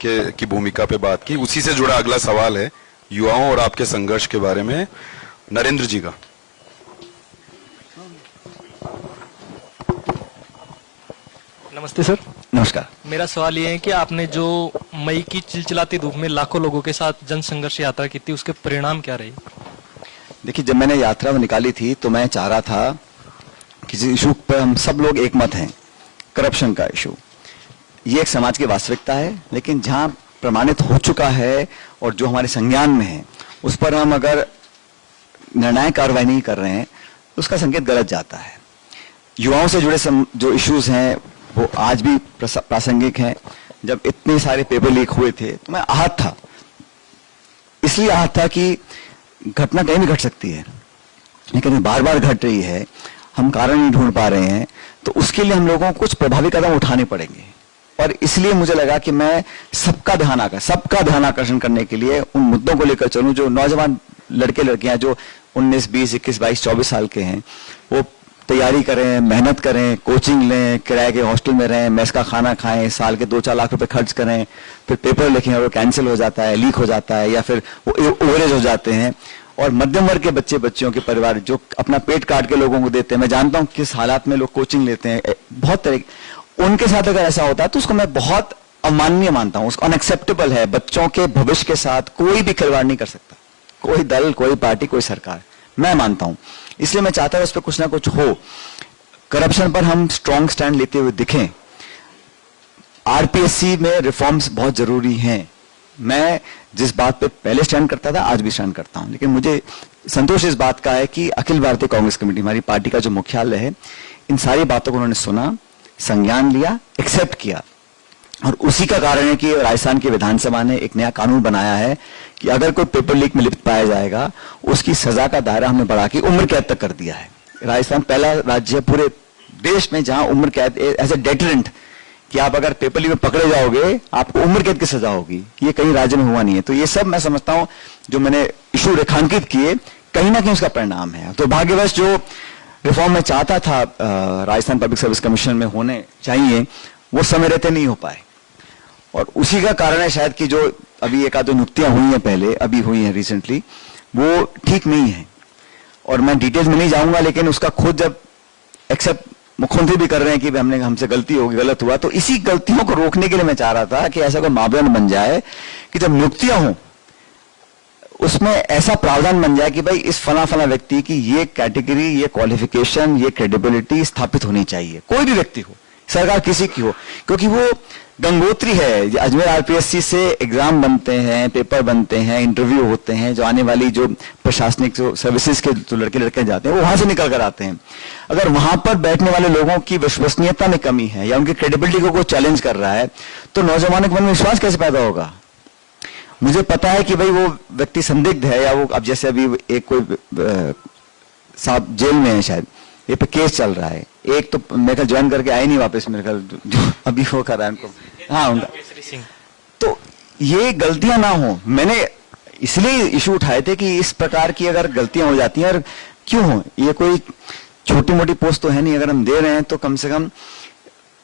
की भूमिका पे बात की, उसी से जुड़ा अगला सवाल है युवाओं और आपके संघर्ष के बारे में, नरेंद्र जी का। नमस्ते सर। नमस्कार। मेरा सवाल ये है कि आपने जो मई की चिलचिलाती धूप में लाखों लोगों के साथ जन संघर्ष यात्रा की थी, उसके परिणाम क्या रहे? देखिए, जब मैंने यात्रा निकाली थी तो मैं चाह रहा था किसी इशू पर हम सब लोग एक मत हैं, करप्शन का इशू। ये एक समाज की वास्तविकता है, लेकिन जहां प्रमाणित हो चुका है और जो हमारे संज्ञान में है उस पर हम अगर निर्णायक कार्रवाई नहीं कर रहे हैं तो उसका संकेत गलत जाता है। युवाओं से जुड़े जो इश्यूज हैं वो आज भी प्रासंगिक हैं। जब इतने सारे पेपर लीक हुए थे तो मैं आहत था, इसलिए आहत था कि घटना कहीं भी घट सकती है, लेकिन बार बार घट रही है, हम कारण नहीं ढूंढ पा रहे हैं, तो उसके लिए हम लोगों को कुछ प्रभावी कदम उठाने पड़ेंगे। और इसलिए मुझे लगा कि मैं सबका ध्यान आकर्षण करने के लिए उन मुद्दों को लेकर चलूं जो नौजवान लड़के लड़कियां जो 19, 20, 21, 22, 24 साल के हैं, वो तैयारी करें, मेहनत करें, कोचिंग लें, किराए के हॉस्टल में रहें, मेस का खाना खाएं, साल के 2-4 लाख रुपए खर्च करें, फिर पेपर लिखें और वो कैंसिल हो जाता है, लीक हो जाता है, या फिर वो ओवरेज हो जाते हैं। और मध्यम वर्ग के बच्चियों के परिवार जो अपना पेट काट के लोगों को देते हैं, मैं जानता हूं किस हालात में लोग कोचिंग लेते हैं, बहुत तरह, उनके साथ अगर ऐसा होता है तो उसको मैं बहुत अमाननीय मानता हूं, उसको अनएक्सेप्टेबल है। बच्चों के भविष्य के साथ कोई भी खिलवाड़ नहीं कर सकता, कोई दल, कोई पार्टी, कोई सरकार, मैं मानता हूं। इसलिए मैं चाहता हूं उस पर कुछ ना कुछ हो, करप्शन पर हम स्ट्रॉन्ग स्टैंड लेते हुए दिखें। आरपीएससी में रिफॉर्म्स बहुत जरूरी हैं। मैं जिस बात पे पहले स्टैंड करता था आज भी स्टैंड करता हूं, लेकिन मुझे संतोष इस बात का है कि अखिल भारतीय कांग्रेस कमेटी, हमारी पार्टी का जो मुख्यालय है, इन सारी बातों को उन्होंने सुना, संज्ञान लिया, एक्सेप्ट किया। और उसी का कारण है कि राजस्थान की विधानसभा ने एक नया कानून बनाया है कि अगर कोई पेपर लीक में लिप्त पाया जाएगा उसकी सजा का दायरा हमने बढ़ा के उम्र कैद तक कर दिया है। राजस्थान पहला राज्य है पूरे देश में जहां उम्र कैद एज ए डेटरेंट, कि आप अगर पेपर लीक में पकड़े जाओगे आपको उम्र कैद की सजा होगी, ये कहीं राज्य में हुआ नहीं है। तो ये सब मैं समझता हूं जो मैंने इशू रेखांकित किए कहीं ना कहीं उसका परिणाम है। तो भाग्यवश जो रिफॉर्म में चाहता था राजस्थान पब्लिक सर्विस कमीशन में होने चाहिए, वो समय रहते नहीं हो पाए, और उसी का कारण है शायद कि जो अभी एक आध नियुक्तियां हुई हैं, पहले अभी हुई हैं रिसेंटली, वो ठीक नहीं है। और मैं डिटेल्स में नहीं जाऊंगा, लेकिन उसका खुद जब एक्सेप्ट मुख्यमंत्री भी कर रहे हैं कि हमसे गलती होगी, गलत हुआ, तो इसी गलतियों को रोकने के लिए मैं चाह रहा था कि ऐसा कोई मापदंड बन जाए कि जब नियुक्तियां हों उसमें ऐसा प्रावधान बन जाए कि भाई इस फला व्यक्ति की ये कैटेगरी, ये क्वालिफिकेशन, ये क्रेडिबिलिटी स्थापित होनी चाहिए, कोई भी व्यक्ति हो, सरकार किसी की हो, क्योंकि वो गंगोत्री है। अजमेर आरपीएससी से एग्जाम बनते हैं, पेपर बनते हैं, इंटरव्यू होते हैं, जो आने वाली जो प्रशासनिक जो सर्विसेज के जो लड़के लड़के जाते हैं वो वहां से निकल कर आते हैं। अगर वहां पर बैठने वाले लोगों की विश्वसनीयता में कमी है या उनकी क्रेडिबिलिटी को कोई चैलेंज कर रहा है तो नौजवानों के मन में विश्वास कैसे पैदा होगा? मुझे पता है कि भाई वो व्यक्ति संदिग्ध है, या वो अब जैसे अभी एक कोई साहब जेल में है, शायद ये पे केस चल रहा है, एक तो मेरे ख्याल ज्वाइन करके आए नहीं वापस, मेरे ख्याल जो अभी वो कर रहा है उनको, हाँ, तो ये गलतियां ना हो। मैंने इसलिए इशू उठाए थे कि इस प्रकार की अगर गलतियां हो जाती हैं, और क्यों हो, ये कोई छोटी मोटी पोस्ट तो है नहीं, अगर हम दे रहे हैं तो कम से कम,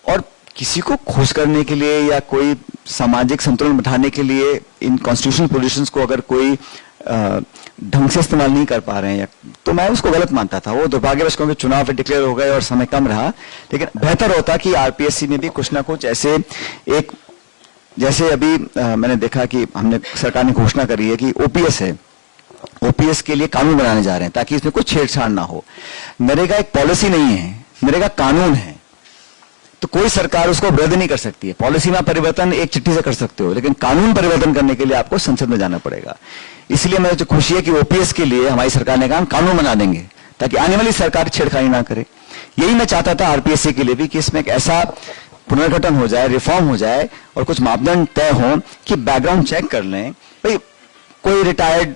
और किसी को खुश करने के लिए या कोई सामाजिक संतुलन बिठाने के लिए इन कॉन्स्टिट्यूशनल पोजीशंस को अगर कोई ढंग से इस्तेमाल नहीं कर पा रहे हैं, तो मैं उसको गलत मानता था। वो दुर्भाग्यवश क्योंकि चुनाव डिक्लेयर हो गए और समय कम रहा, लेकिन बेहतर होता कि आरपीएससी में भी कुछ ना कुछ ऐसे एक, जैसे अभी मैंने देखा कि हमने सरकार ने घोषणा करी है कि ओपीएस है, ओपीएस के लिए कानून बनाने जा रहे हैं ताकि इसमें कुछ छेड़छाड़ ना हो। नरेगा एक पॉलिसी नहीं है, नरेगा कानून है, तो कोई सरकार उसको रद्द नहीं कर सकती है। पॉलिसी में परिवर्तन एक चिट्ठी से कर सकते हो, लेकिन कानून परिवर्तन करने के लिए आपको संसद में जाना पड़ेगा। इसलिए मुझे खुशी है कि ओपीएस के लिए हमारी सरकार ने कहा कानून बना देंगे ताकि आने वाली सरकार छेड़खानी ना करे। यही मैं चाहता था आरपीएससी के लिए भी कि इसमें एक ऐसा पुनर्गठन हो जाए, रिफॉर्म हो जाए, और कुछ मापदंड तय हो कि बैकग्राउंड चेक कर लें, भाई कोई रिटायर्ड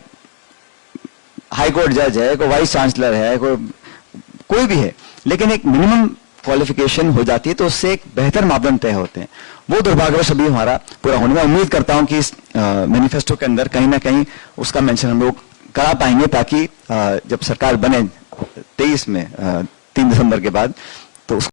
हाईकोर्ट जज है, कोई वाइस चांसलर है, कोई भी है, लेकिन एक मिनिमम क्वालिफिकेशन हो जाती है तो उससे एक बेहतर मापदंड तय होते हैं। वो दुर्भाग्यवश अभी हमारा पूरा होने में, उम्मीद करता हूं कि इस मैनिफेस्टो के अंदर कहीं ना कहीं उसका मेंशन हम लोग करा पाएंगे, ताकि जब सरकार बने 23 में 3 दिसंबर के बाद, तो